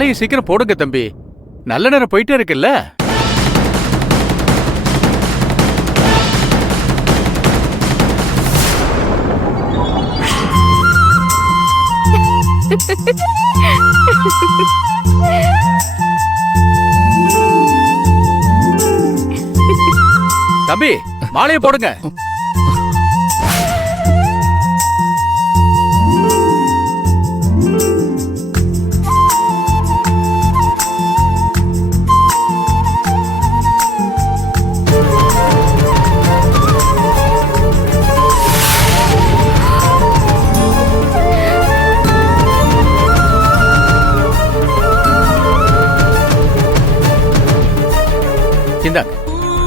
மாலையை சீக்கிரம் போடுங்க தம்பி. நல்ல நேரம் போயிட்டே இருக்குல்ல. தம்பி மாலையை போடுங்க. இந்தாங்க,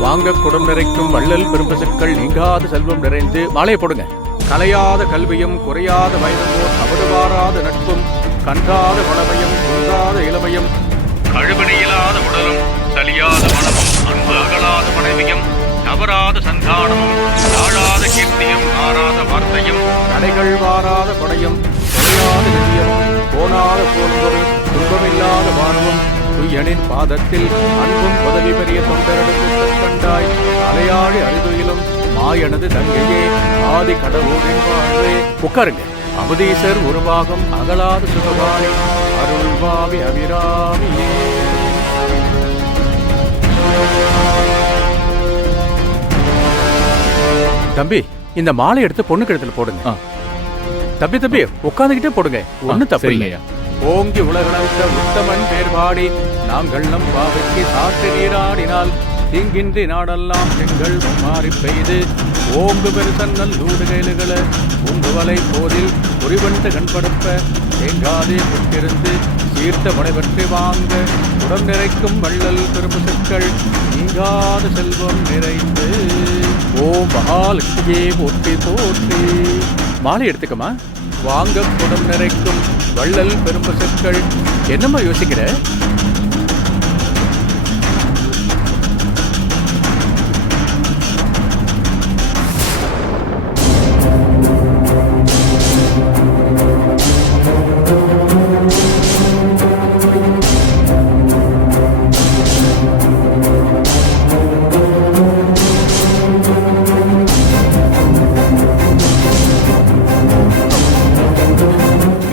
வாங்க குடம் நிறைக்கும் வள்ளல் பெரும்பசுக்கள் நீங்காத செல்வம் நிறைந்து மாலையை போடுங்க. கலையாத கல்வியும் குறையாத வயதும் அவடுவாராத நட்பும் கன்றாத வளமையும் குன்றாத இளமையும் கழுவினையில்லாத உடலும் சலியாத மனமும் அன்பு அகலாத மனைவியும் தவறாத சந்தானமும் தாழாத கீர்த்தியும் ஆறாத வார்த்தையும் நடைகள் வாராத கொடையும் தொலையாத நிதியமும் போனாத போல்பொருள் துன்பமில்லாத வானமும் துய்யனின் பாதத்தில் அன்பும் உதவி பெரிய தொண்டரெடுத்து கண்டாய் அலையாழி அறிதுயிலும் மாயனது தங்கையே ஆதி கடவுளின் வாழ்வே. உட்காருங்க. அமுதீசர் உருவாகும் அகலாத சுகவாணி அருள்வாவி அபிராமியே. தம்பி இந்த மாலை எடுத்து பொண்ணு கழுத்துல போடுங்க. தம்பி தம்பி உட்காந்துக்கிட்டே போடுங்க, ஒண்ணு தப்பு இல்லையா. ஓங்கி உலகளந்த உத்தமன் பேர் பாடி நாங்கள் நம் பாவைக்கு சாற்று நீராடினால் தீங்கின்றி நாடெல்லாம் பெண்கள் மாறி பெய்து ஓங்கு பெருசன்னல் ஊடுகைலுகளை உங்குவலை போதில் குறிவண்டு கண்படுப்ப தேங்காதே கொண்டிருந்து சீர்த்த முனைவற்றி வாங்க உடம் நிறைக்கும் வள்ளல் பெரும்பசுக்கள் நீங்காத செல்வம் நிறைந்து ஓம் மகாலட்சுமியே போற்றி போற்றி. மாலை எடுத்துக்கமா. வாங்க குடம் நிறைக்கும் வள்ளல் பெரும்பசுக்கள். என்னம்மா யோசிக்கிற?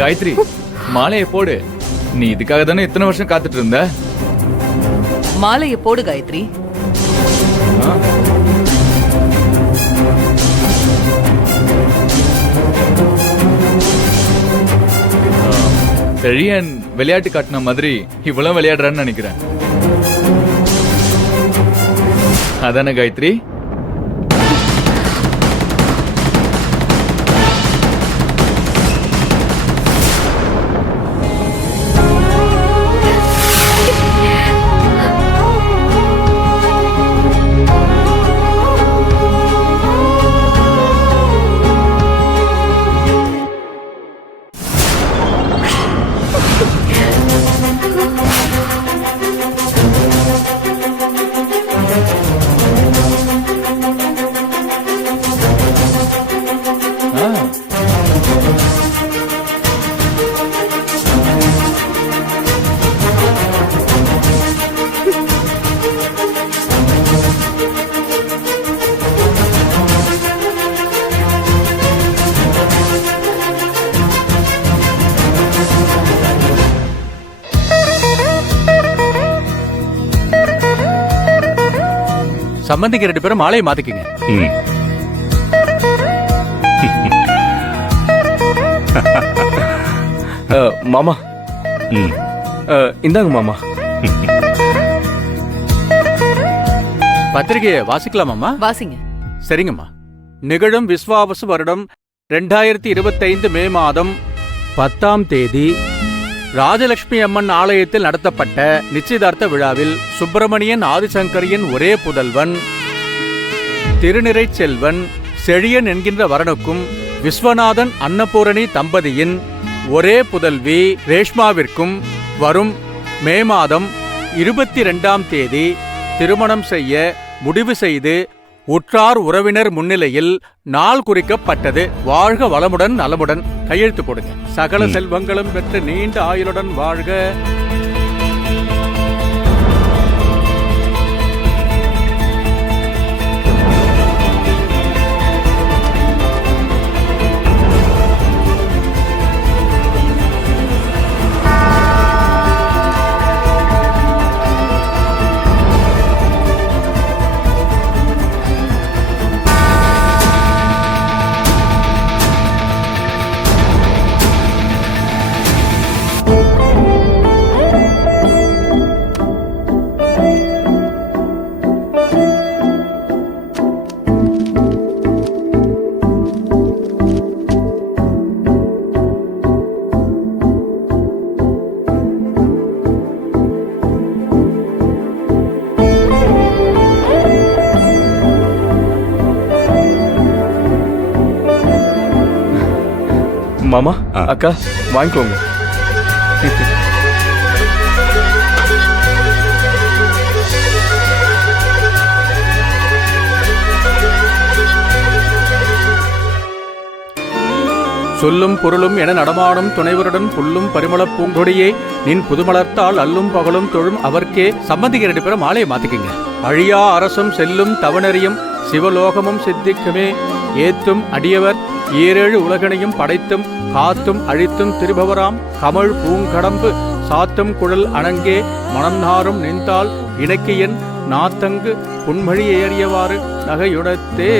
காயத்ரி மாலையை போடு. நீ இதுக்காக தானே இத்தனை வருஷம் காத்துட்டு இருந்த. மாலையை போடு காயத்ரி. செழியன் விளையாட்டு காட்டின மாதிரி இவ்வளவு விளையாடுறான்னு நினைக்கிறேன். அதானே காயத்ரி? சம்பந்திக்கு 2 பேரும் மாலையை மாத்திக்கங்க. மாமா இந்தாங்க மாமா. பத்திரிகையை வாசிக்கலாமாம்மா? வாசிங்க. சரிங்கம்மா. நிகழும் விஸ்வாவசு வருடம் 2025 மே மாதம் 10ஆம் தேதி ராஜலட்சுமி அம்மன் ஆலயத்தில் நடத்தப்பட்ட நிச்சயதார்த்த விழாவில் சுப்பிரமணியன் ஆதிசங்கரியின் ஒரே புதல்வன் திருநிறை செல்வன் செழியன் என்கின்ற வரனுக்கும் விஸ்வநாதன் அன்னபூரணி தம்பதியின் ஒரே புதல்வி ரேஷ்மாவிற்கும் வரும் மே மாதம் 22ஆம் தேதி திருமணம் செய்ய முடிவு செய்து உற்றார் உறவினர் முன்னிலையில் நாள் குறிக்கப்பட்டது. வாழ்க வளமுடன் நலமுடன். கையெழுத்து போடுங்க. சகல செல்வங்களும் பெற்று நீண்ட ஆயுளுடன் வாழ்க. மாமா அக்கா வாங்கிக்கோங்க. சொல்லும் பொருளும் என நடமாடும் துணைவருடன் புல்லும் பரிமளப் பூங்கொடியே நின் புதுமலர்த்தால் அல்லும் பகலும் தொழும் அவர்க்கே. சம்பந்திக்கு 2 பேரும் மாலையை மாத்திக்கிங்க. அழியா அரசும் செல்லும் தவநெறியும் சிவலோகமும் சித்திக்குமே ஏத்தும் அடியவர் 7 உலகனையும் படைத்தும் காத்தும் அழித்தும் திருபவராம் கமழ் பூங்கடம்பு சாத்தும் குழல் அணங்கே மணந்தாரும் நின்றால் இணக்கியன் நாத்தங்கு புன்மொழி ஏறியவாறு நகையுடத்தே.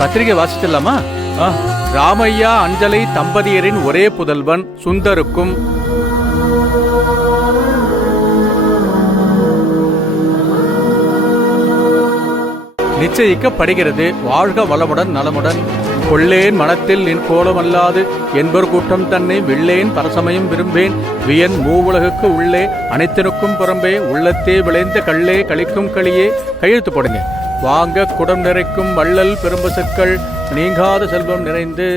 பத்திரிகை வாசிச்சிடலாமா? ராமையா அஞ்சலை தம்பதியரின் ஒரே புதல்வன் சுந்தருக்கும் நிச்சயிக்கப்படுகிறது. வாழ்க வளமுடன் நலமுடன். கொள்ளேன் மனத்தில் நின் கோலமல்லாது என்பர் கூட்டம் தன்னை வில்லேன் பரசமயம் விரும்பேன் வியன் மூவுலகுக்கு உள்ளே அனைத்தினுக்கும் புறம்பே உள்ளத்தே விளைந்த கள்ளே கழிக்கும் களியே. கையெழுத்து போடுங்க. வாங்க குடம் நிறைக்கும் வள்ளல் பெரும்பசுக்கள் நீங்காத செல்வம் நிறைந்து